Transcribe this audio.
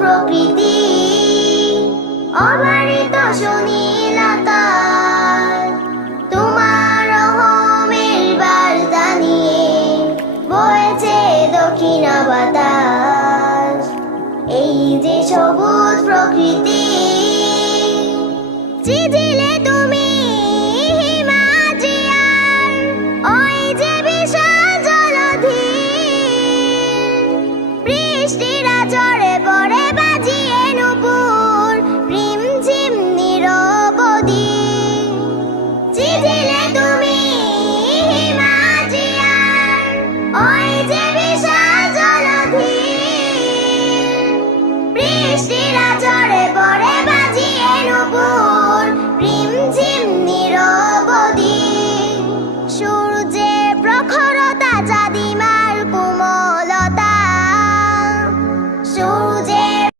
প্রকৃতি, অবারিত সুনীল আকাশ, তোমার রহমের বার্তা নিয়ে বয়েছে দক্ষিণা বাতাস। এই যে সবুজ প্রকৃতি, চিঠিলে তুমি হিমাজিয়ার, ওই যে বিশাল জলধি, বৃষ্টিরা ঝরে পড়ে বাজিয়ে নূপুর, রিমঝিম নিরবধি। চিঠিলে তুমি হিমাজিয়ার, ওই যে বিশাল জলধি, বৃষ্টিরা ঝরে পড়ে বাজিয়ে নূপুর,